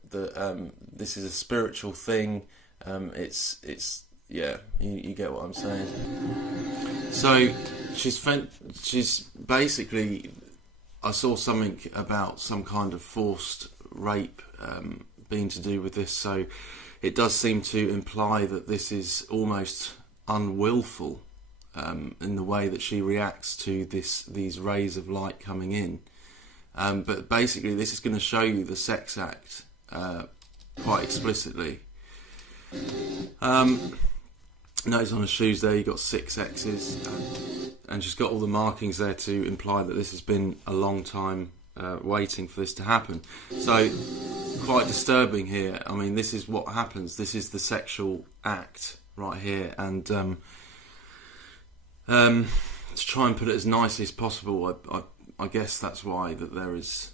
this is a spiritual thing. Yeah, you get what I'm saying. So she's basically, I saw something about some kind of forced rape being to do with this, so it does seem to imply that this is almost unwillful. In the way that she reacts to these rays of light coming in. But basically, this is going to show you the sex act quite explicitly. Notice on the shoes there, you've got 6 X's, and she's got all the markings there to imply that this has been a long time waiting for this to happen. So, quite disturbing here. I mean, this is what happens. This is the sexual act right here, and to try and put it as nicely as possible, I guess that's why that there is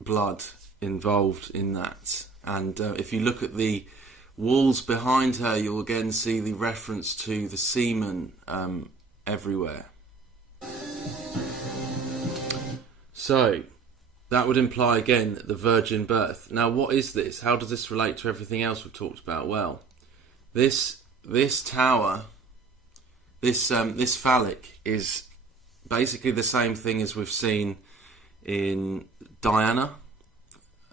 blood involved in that. And if you look at the walls behind her, you'll again see the reference to the semen everywhere. So, that would imply again the virgin birth. Now, what is this? How does this relate to everything else we've talked about? Well, this tower, this phallic, is basically the same thing as we've seen in Diana,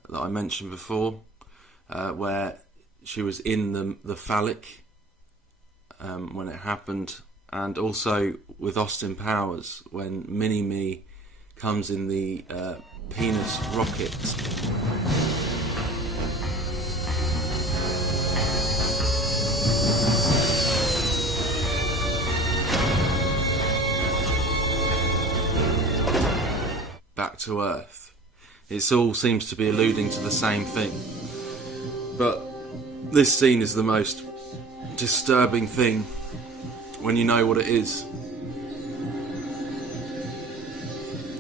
that I mentioned before, where she was in the phallic when it happened, and also with Austin Powers when Mini-Me comes in the penis rocket. Back to Earth. It all seems to be alluding to the same thing. But this scene is the most disturbing thing when you know what it is.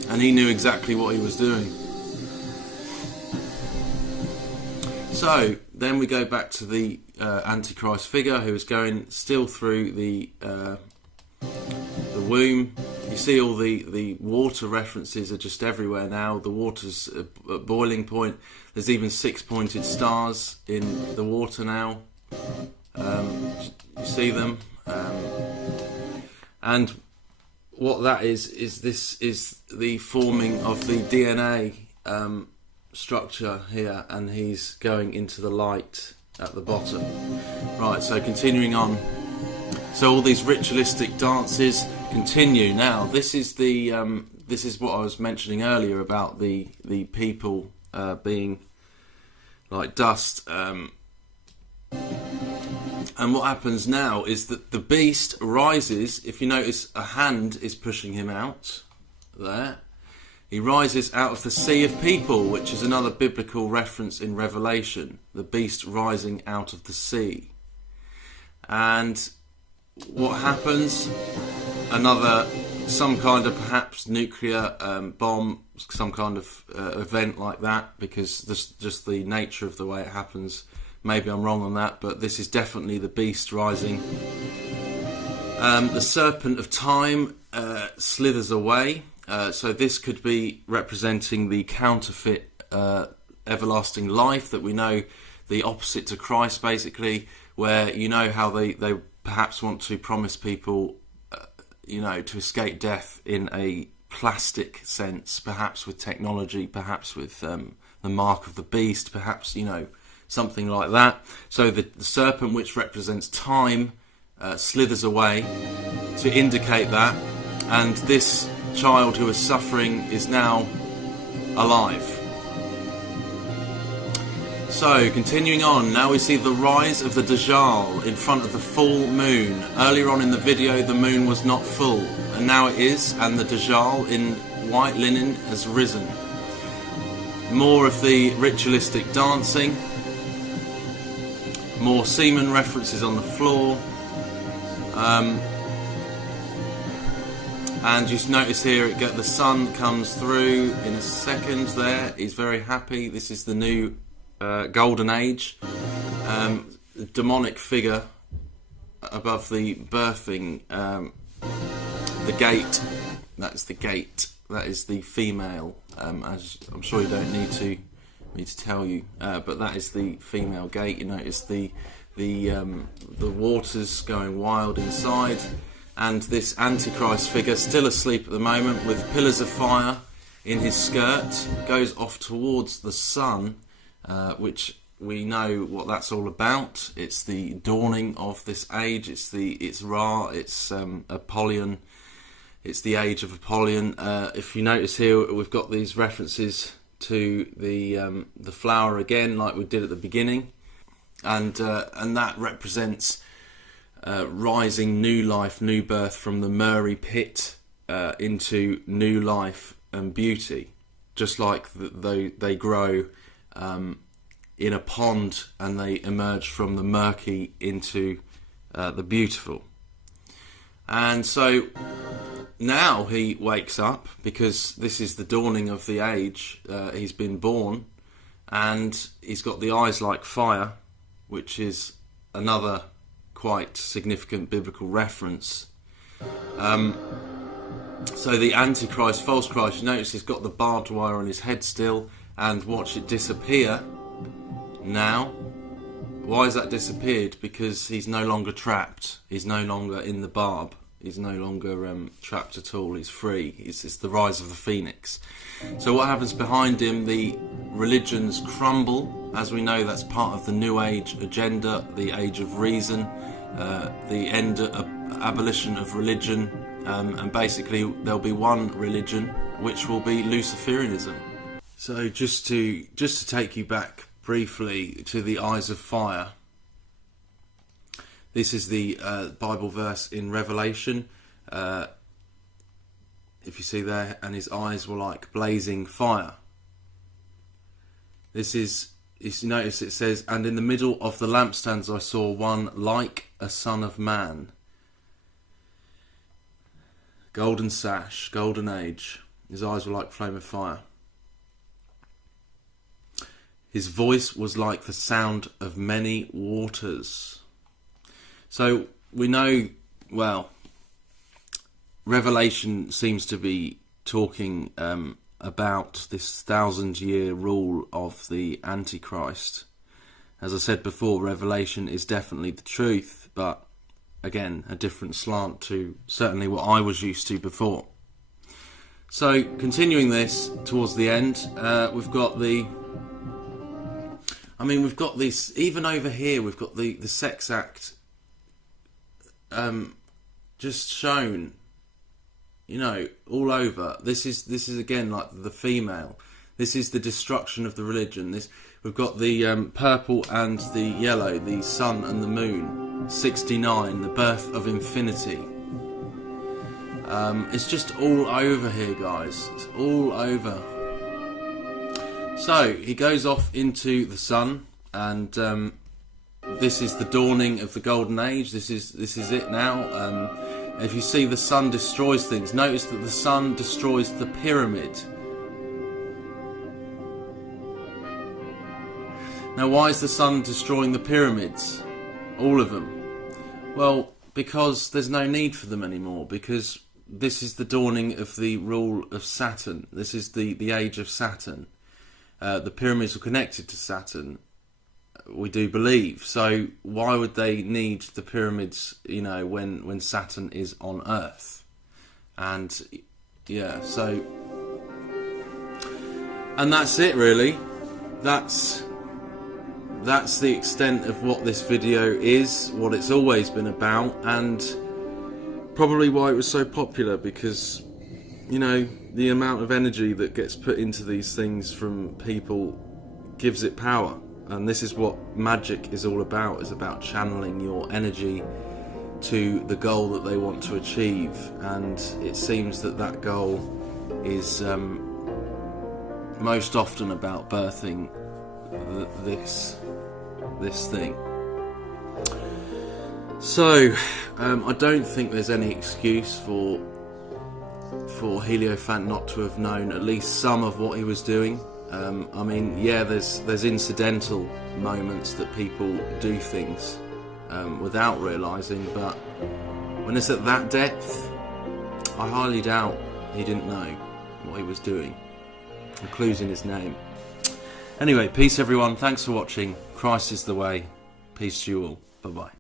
And he knew exactly what he was doing. So, then we go back to the Antichrist figure who is going still through the womb. You see all the water references are just everywhere now. The water's at boiling point. There's even 6-pointed stars in the water now. You see them. And what that is this is the forming of the DNA structure here, and he's going into the light at the bottom. Right, so continuing on. So all these ritualistic dances continue. Now, this is what I was mentioning earlier about the people being like dust. And what happens now is that the beast rises. If you notice, a hand is pushing him out there. He rises out of the sea of people, which is another biblical reference in Revelation. The beast rising out of the sea. And what happens? Some kind of perhaps nuclear bomb, some kind of event like that, because just the nature of the way it happens. Maybe I'm wrong on that, but this is definitely the beast rising. The serpent of time slithers away. So this could be representing the counterfeit everlasting life that we know, the opposite to Christ, basically, where you know how they perhaps want to promise people, to escape death in a plastic sense, perhaps with technology, perhaps with the mark of the beast, perhaps, something like that. So the serpent, which represents time, slithers away to indicate that, and this child who is suffering is now alive. So, continuing on, now we see the rise of the Dajjal in front of the full moon. Earlier on in the video, the moon was not full, and now it is, and the Dajjal in white linen has risen. More of the ritualistic dancing. More semen references on the floor. And just notice here, the sun comes through in a second there. He's very happy. This is the new golden age. Demonic figure above the birthing, the gate. That's the gate. That is the female. As I'm sure you don't need me to tell you, but that is the female gate. You notice the waters going wild inside, and this Antichrist figure, still asleep at the moment, with pillars of fire in his skirt, goes off towards the sun, which we know what that's all about. It's the dawning of this age. It's Ra. It's Apollyon. It's the age of Apollyon. If you notice here, we've got these references to the flower again, like we did at the beginning, and that represents rising new life, new birth from the Murray pit into new life and beauty, just like they grow in a pond and they emerge from the murky into the beautiful. And so now he wakes up, because this is the dawning of the age. He's been born, and he's got the eyes like fire, which is another quite significant biblical reference. So the Antichrist, false Christ, you notice he's got the barbed wire on his head still, and watch it disappear now. Why has that disappeared? Because he's no longer trapped. He's no longer in the barb. He's no longer trapped at all. He's free. It's the rise of the phoenix. So what happens behind him? The religions crumble. As we know, that's part of the New Age agenda, the age of reason, the abolition of religion, and basically there'll be one religion, which will be Luciferianism. So just to take you back briefly to the eyes of fire. This is the Bible verse in Revelation. If you see there, and his eyes were like blazing fire. This is, you notice it says, and in the middle of the lampstands I saw one like a son of man. Golden sash, golden age. His eyes were like flame of fire. His voice was like the sound of many waters. So we know, well, Revelation seems to be talking about this 1,000-year rule of the Antichrist. As I said before, Revelation is definitely the truth, but again, a different slant to certainly what I was used to before. So, continuing this towards the end, we've got this, even over here, we've got the sex act just shown, you know, all over. This is again like the female. This is the destruction of the religion. We've got the purple and the yellow, the sun and the moon. 69, the birth of infinity. It's just all over here, guys. It's all over. So he goes off into the sun, and this is the dawning of the golden age. This is it now. If you see, the sun destroys things. Notice that the sun destroys the pyramid. Now, why is the sun destroying the pyramids? All of them. Well, because there's no need for them anymore, because this is the dawning of the rule of Saturn. This is the age of Saturn. The pyramids were connected to Saturn, we do believe. So why would they need the pyramids, you know, when Saturn is on Earth? And yeah, so, and that's it really. That's the extent of what this video is, what it's always been about, and probably why it was so popular, because, you know, the amount of energy that gets put into these things from people gives it power. And this is what magic is all about, is about channeling your energy to the goal that they want to achieve. And it seems that goal is most often about birthing this thing. So I don't think there's any excuse for Hierophant not to have known at least some of what he was doing. I mean, yeah, there's incidental moments that people do things without realising, but when it's at that depth, I highly doubt he didn't know what he was doing, including his name. Anyway, peace everyone, thanks for watching. Christ is the way. Peace to you all. Bye bye.